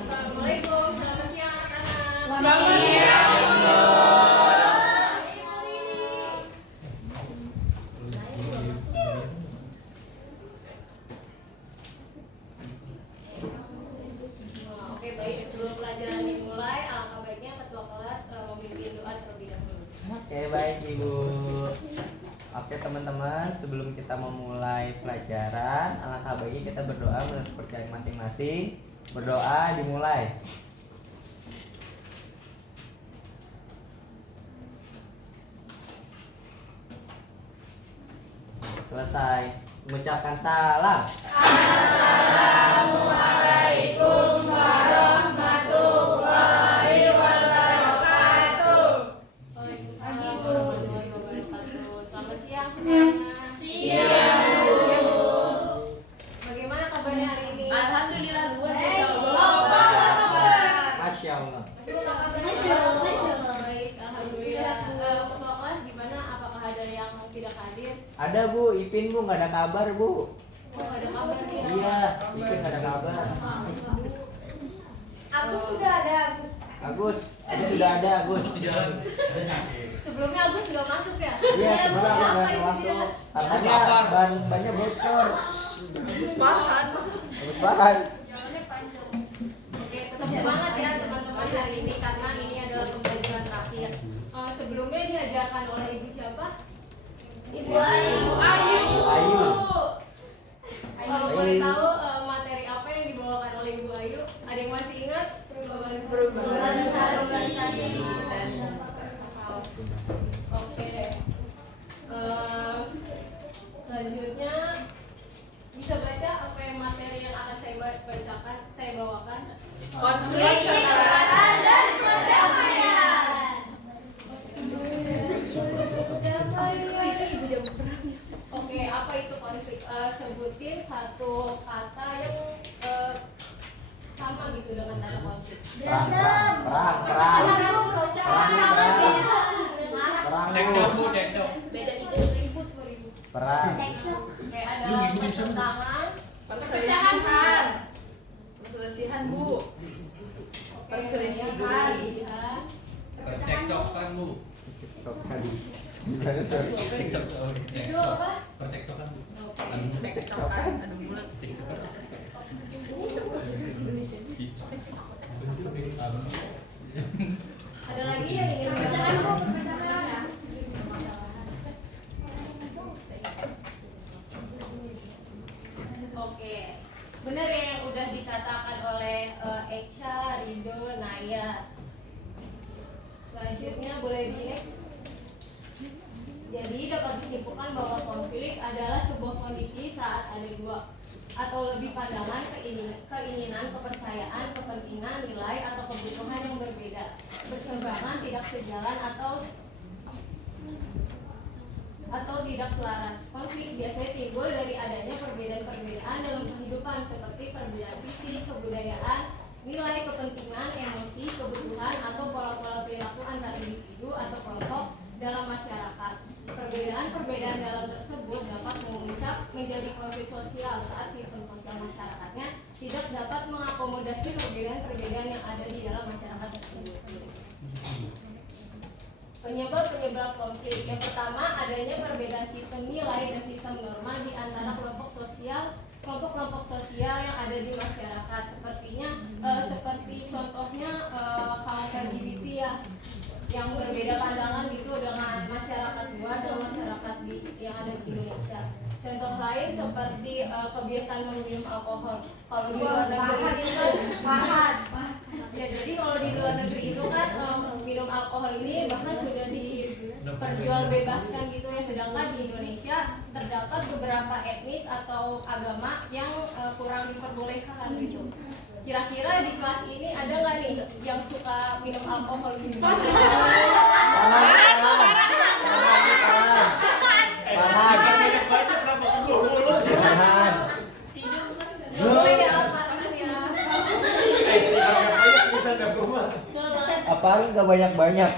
Assalamualaikum, selamat siang anak-anak. Selamat siang. Oke, baik, sebelum pelajaran dimulai, alangkah baiknya ketua kelas memimpin doa terlebih dahulu. Oke, baik Ibu. Oke teman-teman, sebelum kita memulai pelajaran, alangkah baiknya kita berdoa menurut kepercayaan masing-masing. Berdoa dimulai. Selesai. Mengucapkan salam. Assalamualaikum warahmatullahi wabarakatuh. Waalaikumsalam warahmatullahi wabarakatuh. Selamat siang semuanya. Siang, Bu. Bagaimana kabarnya hari ini? Alhamdulillah luar biasa. Masya Allah. Masya Allah. Baik, alhamdulillah. Ketua kelas gimana? Apakah ada yang tidak hadir? Ada Bu, Ipin Bu, nggak ada kabar Bu. Oh, ada kabar ya? Iya, Ipin nggak ada kabar. Agus sudah ada, Agus. Agus sudah ada Agus. Sebelumnya Agus nggak masuk ya? Iya, sebenarnya Apa aku itu masuk. dia? Karena dia bannya bocor. Agus Farhan. Agus Farhan. Oke, tetap semangat ya teman-teman hari ini karena ini adalah pembelajaran terakhir. Sebelumnya diajarkan oleh ibu siapa? Ibu Ayu. Ayu. Kalau boleh tahu materi apa yang dibawakan oleh Ibu Ayu? Ada yang masih ingat? Urbanisasi. Oke. Selanjutnya bisa baca apa yang materi yang akan saya bacakan, saya bawakan. Konflik kekerasan dan perdamaian. Oke, apa itu konflik? Sebutin satu kata yang sama gitu dengan kata konflik. Perang. Beda itu ribut. Perang. Kayak ada pertentangan, Perselisihan, Bu. perselisihan, Percekcokan Bu. itu apa? Percekcokan Bu. Cekcokan, adu mulut. Ada lagi yang ingin dibacakan? Oke, benar ya yang udah dikatakan oleh Echa, Rido, Naya. Selanjutnya boleh di next. Jadi dapat disimpulkan bahwa konflik adalah sebuah kondisi saat ada dua atau lebih pandangan, keinginan, kepercayaan, kepentingan, nilai atau kebutuhan yang berbeda, berseberangan, tidak sejalan atau tidak selaras. Konflik biasanya timbul dari adanya perbedaan-perbedaan dalam kehidupan seperti perbedaan fisik, kebudayaan, nilai, kepentingan, emosi, kebutuhan atau pola-pola perilaku antar individu atau kelompok dalam masyarakat. Perbedaan-perbedaan dalam tersebut dapat memuncak menjadi konflik sosial saat sistem sosial masyarakatnya tidak dapat mengakomodasi perbedaan-perbedaan yang ada di dalam masyarakat tersebut. Penyebab konflik. Yang pertama, adanya perbedaan sistem nilai dan sistem norma di antara kelompok-kelompok sosial yang ada di masyarakat. Seperti contohnya kaum LGBT ya, yang berbeda pandangan gitu dengan masyarakat luar dan masyarakat yang ada di Indonesia. Contoh lain seperti kebiasaan meminum alkohol. Kalau di luar negeri itu kan ya, jadi kalau di luar negeri itu kan minum alkohol ini bahkan sudah diperjualbebaskan gitu ya, sedangkan di Indonesia terdapat beberapa etnis atau agama yang kurang diperbolehkan gitu. Kira-kira di kelas ini ada nggak nih yang suka minum alkohol di sini? Apaan nggak banyak-banyak?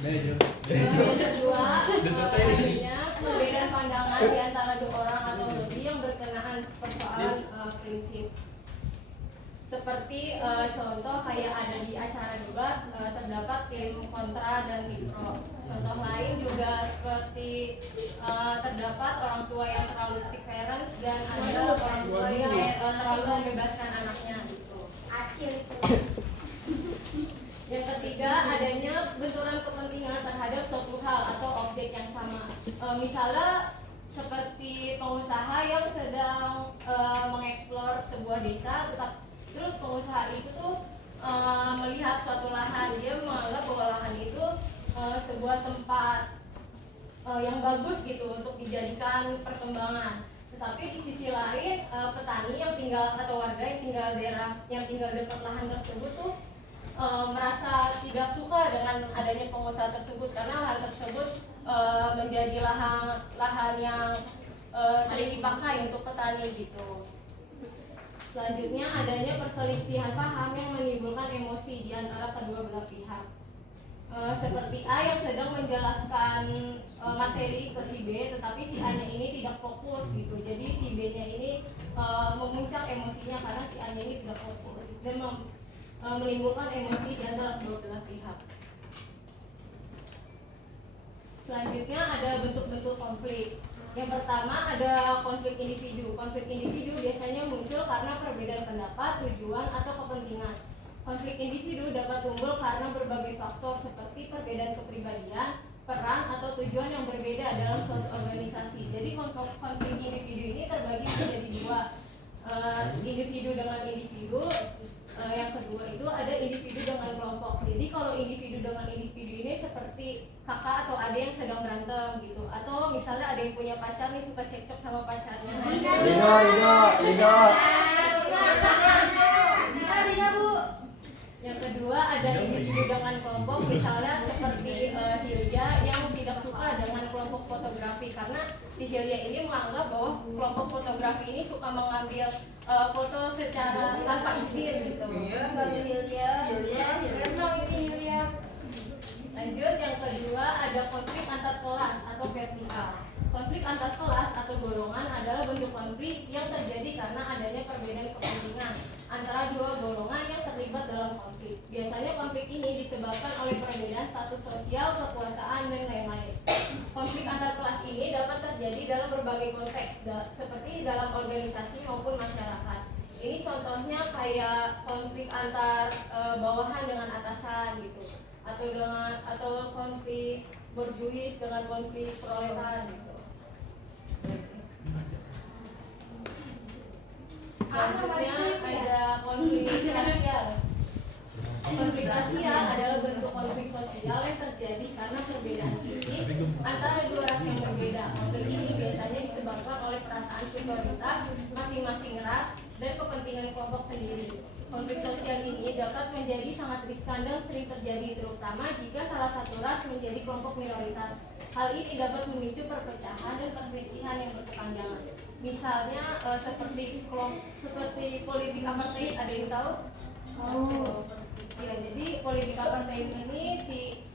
Yang kedua, adanya perbedaan pandangan di antara dua orang atau lebih yang berkenaan persoalan prinsip. Seperti contoh kayak ada di acara debat terdapat tim kontra dan tim pro. Contoh lain juga seperti terdapat orang tua yang terlalu strict parents dan ada orang tua yang terlalu membebaskan anaknya gitu. Yang ketiga, adanya benturan kepentingan terhadap suatu hal atau objek yang sama. Misalnya seperti pengusaha yang sedang mengeksplor sebuah desa, terus pengusaha itu tuh melihat suatu lahan, dia menganggap bahwa lahan itu sebuah tempat yang bagus gitu untuk dijadikan perkembangan. Tetapi di sisi lain petani yang tinggal atau warga yang tinggal dekat lahan tersebut tuh merasa tidak suka dengan adanya pengusaha tersebut karena lahan tersebut menjadi lahan yang sering dipakai untuk petani gitu. Selanjutnya adanya perselisihan paham yang menimbulkan emosi di antara kedua belah pihak. Seperti A yang sedang menjelaskan materi ke si B, tetapi si A-nya ini tidak fokus gitu. Jadi si B-nya ini memuncak emosinya karena si A-nya ini tidak fokus dan menimbulkan emosi di antara kedua belah pihak. Selanjutnya ada bentuk-bentuk konflik. Yang pertama ada konflik individu. Konflik individu biasanya muncul karena perbedaan pendapat, tujuan, atau kepentingan. Konflik individu dapat timbul karena berbagai faktor seperti perbedaan kepribadian, peran, atau tujuan yang berbeda dalam suatu organisasi. Jadi konflik individu ini terbagi menjadi dua, individu dengan individu. Yang kedua itu ada individu dengan kelompok. Jadi kalau individu dengan individu ini seperti kakak atau adik yang sedang berantem gitu, atau misalnya ada yang punya pacar nih suka cekcok sama pacarnya. Lido. Bu. Yang kedua ada individu dengan kelompok, misalnya seperti Hilya yang tidak suka dengan kelompok fotografi karena si Hilya ini menganggap bahwa kelompok fotografi ini suka mengambil foto secara tanpa izin gitu. Lanjut, yang kedua ada konflik antar kelas atau vertikal. Konflik antar kelas atau golongan adalah bentuk konflik yang terjadi karena adanya perbedaan kepentingan antara dua golongan yang terlibat dalam konflik. Biasanya konflik ini disebabkan oleh perbedaan status sosial, kekuasaan, dan lain-lain. Konflik antar kelas ini dapat terjadi dalam berbagai konteks, seperti dalam organisasi maupun masyarakat. Ini contohnya kayak konflik antar bawahan dengan atasan gitu, atau konflik borjuis dengan konflik proletar gitu. Selanjutnya ada konflik rasial. Konflik rasial adalah bentuk konflik sosial yang terjadi karena perbedaan fisik antara dua ras yang berbeda. Konflik ini biasanya disebabkan oleh perasaan superioritas masing-masing ras dan kepentingan kelompok sendiri. Konflik sosial ini dapat menjadi sangat riskan dan sering terjadi terutama jika salah satu ras menjadi kelompok minoritas. Hal ini dapat memicu perpecahan dan perselisihan yang berkepanjangan. Misalnya seperti politik apartheid, ada yang tahu? Ya, jadi politik apartheid ini si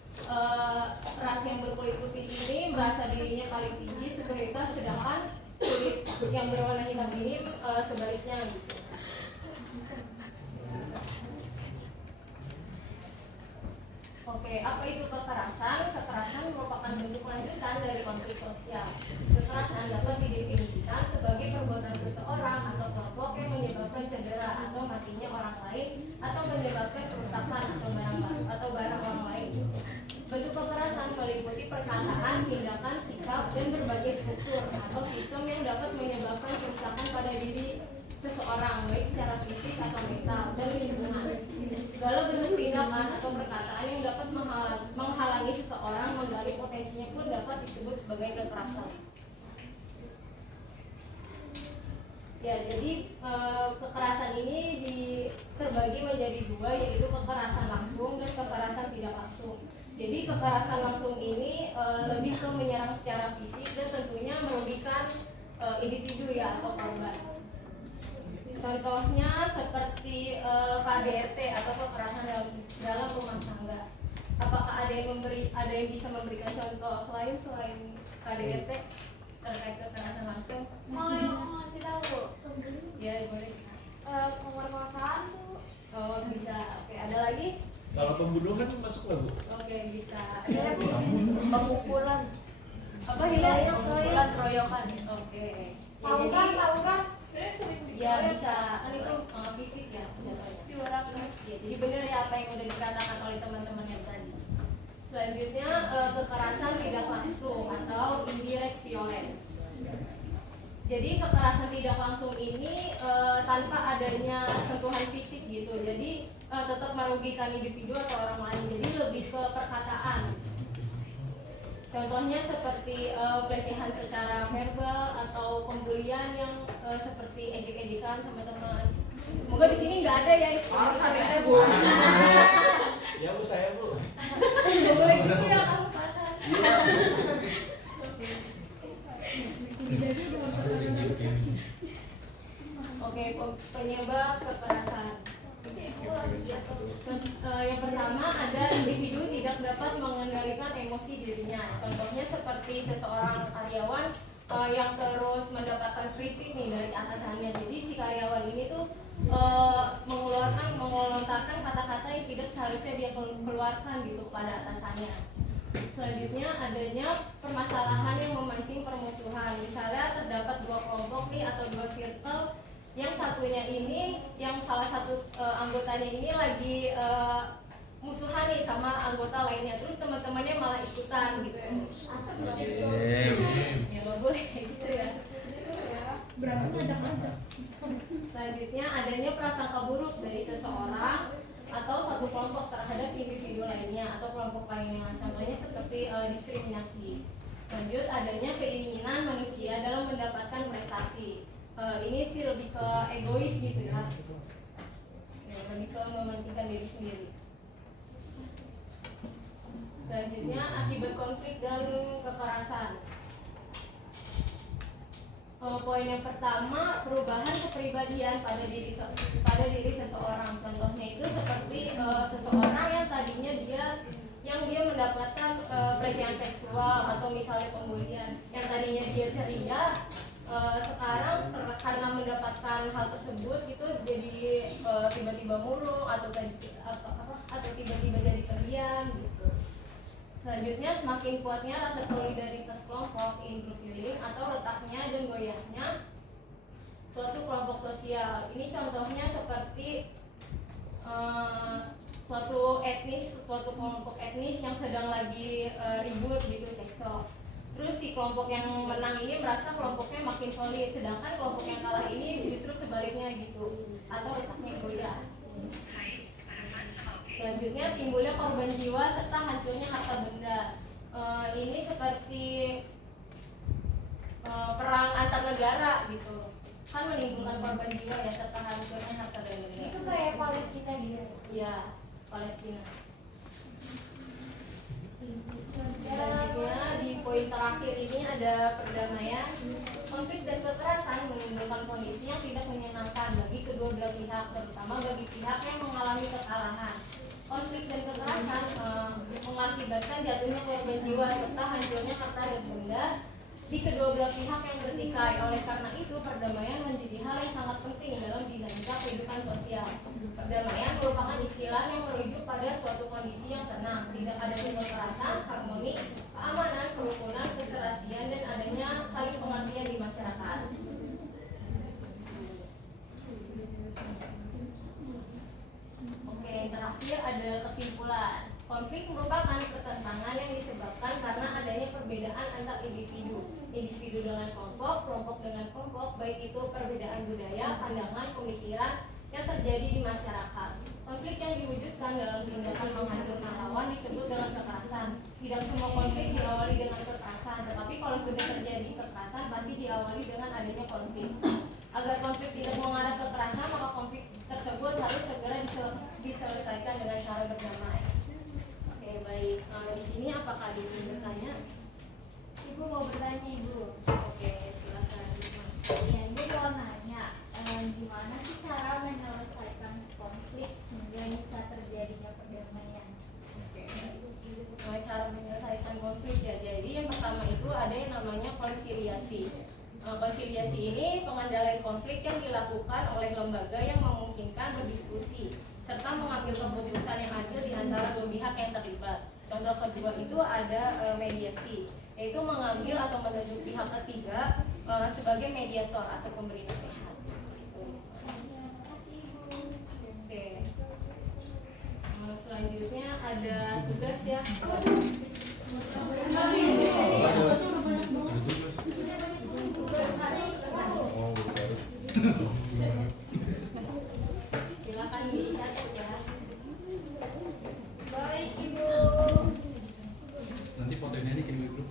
ras yang berkulit putih ini merasa dirinya paling tinggi superioritas, sedangkan kulit yang berwarna hitam ini sebaliknya gitu. Oke, apa itu kekerasan? Kekerasan merupakan bentuk lanjutan dari konflik sosial. Kekerasan dapat didefinisikan sebagai perbuatan seseorang atau kelompok yang menyebabkan cedera atau matinya orang lain atau menyebabkan kerusakan atau barang orang lain. Bentuk kekerasan meliputi perkataan, tindakan, sikap, dan berbagai struktur atau sistem yang dapat menyebabkan kerusakan pada diri seseorang, baik secara fisik atau mental dan lingkungan. Segala bentuk tindakan atau perkataan yang dapat menghalangi seseorang menggali potensinya pun dapat disebut sebagai kekerasan. Ya, jadi kekerasan ini terbagi menjadi dua, yaitu kekerasan langsung dan kekerasan tidak langsung. Jadi kekerasan langsung ini lebih ke menyerang secara fisik dan tentunya merugikan individu ya atau korban. Contohnya seperti KDRT atau kekerasan dalam rumah tangga. ada yang bisa memberikan contoh lain selain KDRT terkait kekerasan langsung? Mau ngasih tahu? Ya boleh. Pemerkosaan tuh. Oh bisa. Oke, ada lagi? Kalau pembunuhan masuk nggak, Bu? Oke, bisa. Ada lagi? Pemukulan. Apa hilang? Pemukulan keroyokan. Oke. Ya, Tawuran, jadi tawuran. ya bisa kan itu fisik ya jatuhnya. Jadi benar ya apa yang udah dikatakan oleh teman-teman yang tadi. Selanjutnya kekerasan tidak langsung atau indirect violence. Jadi kekerasan tidak langsung ini tanpa adanya sentuhan fisik gitu. Jadi tetap merugikan individu atau orang lain. Jadi lebih ke perkataan. Contohnya seperti pelecehan secara verbal atau pembulian yang seperti ejek-ejekan sama teman. Semoga di sini nggak ada ya yang seperti itu ya, Bu. Ya, Bu, saya, Bu. Nggak boleh gitu ya kamu patah. Oke, penyebab kekerasan. Yang pertama ada individu tidak dapat mengendalikan emosi dirinya. Contohnya seperti seseorang karyawan yang terus mendapatkan kritik nih dari atasannya. Jadi si karyawan ini tuh melontarkan kata-kata yang tidak seharusnya dia keluarkan gitu pada atasannya. Selanjutnya adanya permasalahan yang memancing permusuhan. Misalnya terdapat dua kelompok nih atau dua circle, yang satunya ini, yang salah satu anggotanya ini lagi musuhan nih sama anggota lainnya, terus teman-temannya malah ikutan gitu. Ya nggak boleh kayak gitu ya. Berantem ajak-ajak. Selanjutnya adanya prasangka buruk dari seseorang atau satu kelompok terhadap individu lainnya atau kelompok lainnya. Contohnya seperti diskriminasi. Lanjut, adanya keinginan manusia dalam mendapatkan prestasi. Ini sih lebih ke egois gitu ya. Lebih ke mementingkan diri sendiri. Selanjutnya akibat konflik dan kekerasan. Poin yang pertama, perubahan kepribadian pada diri seseorang. Contohnya itu seperti seseorang yang tadinya dia mendapatkan pelecehan seksual atau misalnya pembulian, yang tadinya dia ceria, sekarang karena mendapatkan hal tersebut itu jadi tiba-tiba murung atau tiba-tiba jadi pendiam gitu. Selanjutnya, semakin kuatnya rasa solidaritas kelompok in group feeling atau retaknya dan goyahnya suatu kelompok sosial. Ini contohnya seperti suatu kelompok etnis yang sedang lagi ribut gitu, cekcok. Terus si kelompok yang menang ini merasa kelompoknya makin solid, sedangkan kelompok yang kalah ini justru sebaliknya gitu, atau retaknya goyah. Selanjutnya, timbulnya korban jiwa serta hancurnya harta benda. Ini seperti perang antar negara gitu, kan menimbulkan korban jiwa ya serta hancurnya harta benda. Itu kayak Palestina gitu. Ya, Palestina. Selanjutnya di poin terakhir ini ada perdamaian. Konflik dan kekerasan menimbulkan kondisi yang tidak menyenangkan bagi kedua belah pihak, terutama bagi pihak yang mengalami kekalahan. Konflik dan kekerasan mengakibatkan jatuhnya korban jiwa serta hancurnya harta dan benda di kedua belah pihak yang bertikai. Oleh karena itu, perdamaian menjadi hal yang sangat penting dalam dinamika kehidupan sosial. Perdamaian merupakan istilah yang merujuk pada suatu kondisi yang tenang, tidak adanya kekerasan, harmoni, keamanan, kerukunan, keserasian, dan adanya saling pengertian di masyarakat. Oke, yang terakhir ada kesimpulan. Konflik merupakan pertentangan yang disebabkan karena adanya perbedaan antar individu dengan kelompok, kelompok dengan kelompok, baik itu perbedaan budaya, pandangan, pemikiran yang terjadi di masyarakat. Konflik yang diwujudkan dalam tindakan menghancurkan lawan disebut dengan kekerasan. Tidak semua konflik diawali dengan kekerasan, tetapi kalau sudah terjadi kekerasan pasti diawali dengan adanya konflik. Agar konflik tidak mengarah ke kekerasan, maka konflik tersebut harus segera diselesaikan dengan cara berdamai. Oke, baik. Di sini apakah ada yang bertanya? Ibu mau bertanya, Ibu. Oke, silakan. Ya, Ibu mau nanya, gimana sih cara menyelesaikan konflik hingga bisa terjadinya perdamaian? konsiliasi. Konsiliasi ini pengendalian konflik yang dilakukan oleh lembaga yang memungkinkan berdiskusi serta mengambil keputusan yang adil di antara dua pihak yang terlibat. Contoh kedua itu ada mediasi, yaitu mengambil atau menunjuk pihak ketiga sebagai mediator atau pemberi nasihat. Oke. Selanjutnya ada tugas ya. Silakan dicatat ya. Baik Ibu. Nanti fotonya ini kirim ke grup.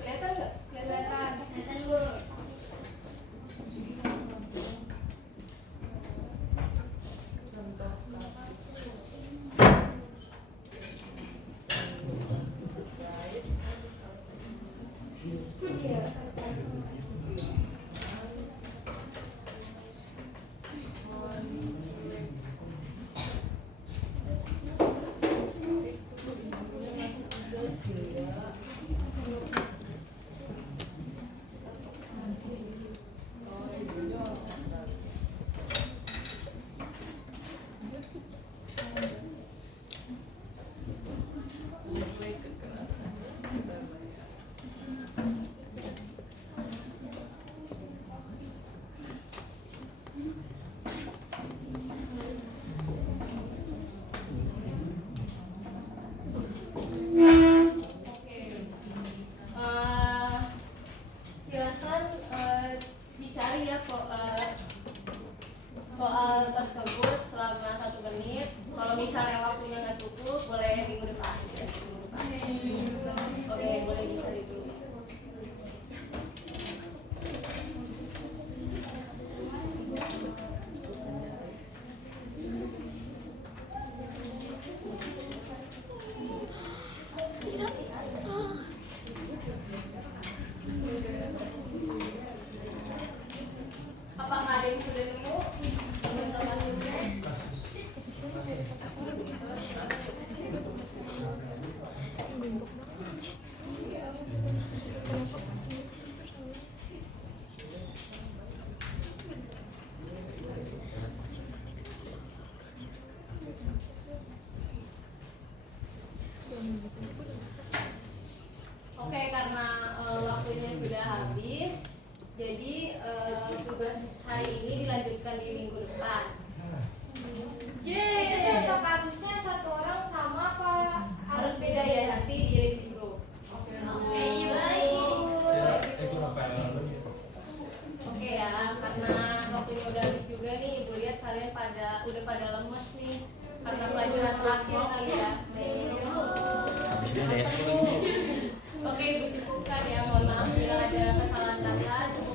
Kelihatan nggak? Kelihatan. Kelihatan Bu. Contoh kasus. Silakan dicari ya soal tersebut selama 1 menit. Kalau misalnya waktunya nggak cukup, boleh minggu depan. Oke, boleh dicari dulu. Apakah ada yang sudah nemu? Teman-teman Oke, karena waktunya sudah habis, jadi tugas hari ini dilanjutkan di minggu depan. Itu contoh kasusnya satu orang sama apa? Harus beda ya, nanti di list di grup. Oke, baik Ibu. Oke ya, karena waktunya udah habis juga nih, Ibu lihat kalian udah pada lemes nih karena pelajaran terakhir kali ya. Oke, Ibu cukupkan ya. Mohon maaf bila ada kesalahan kata.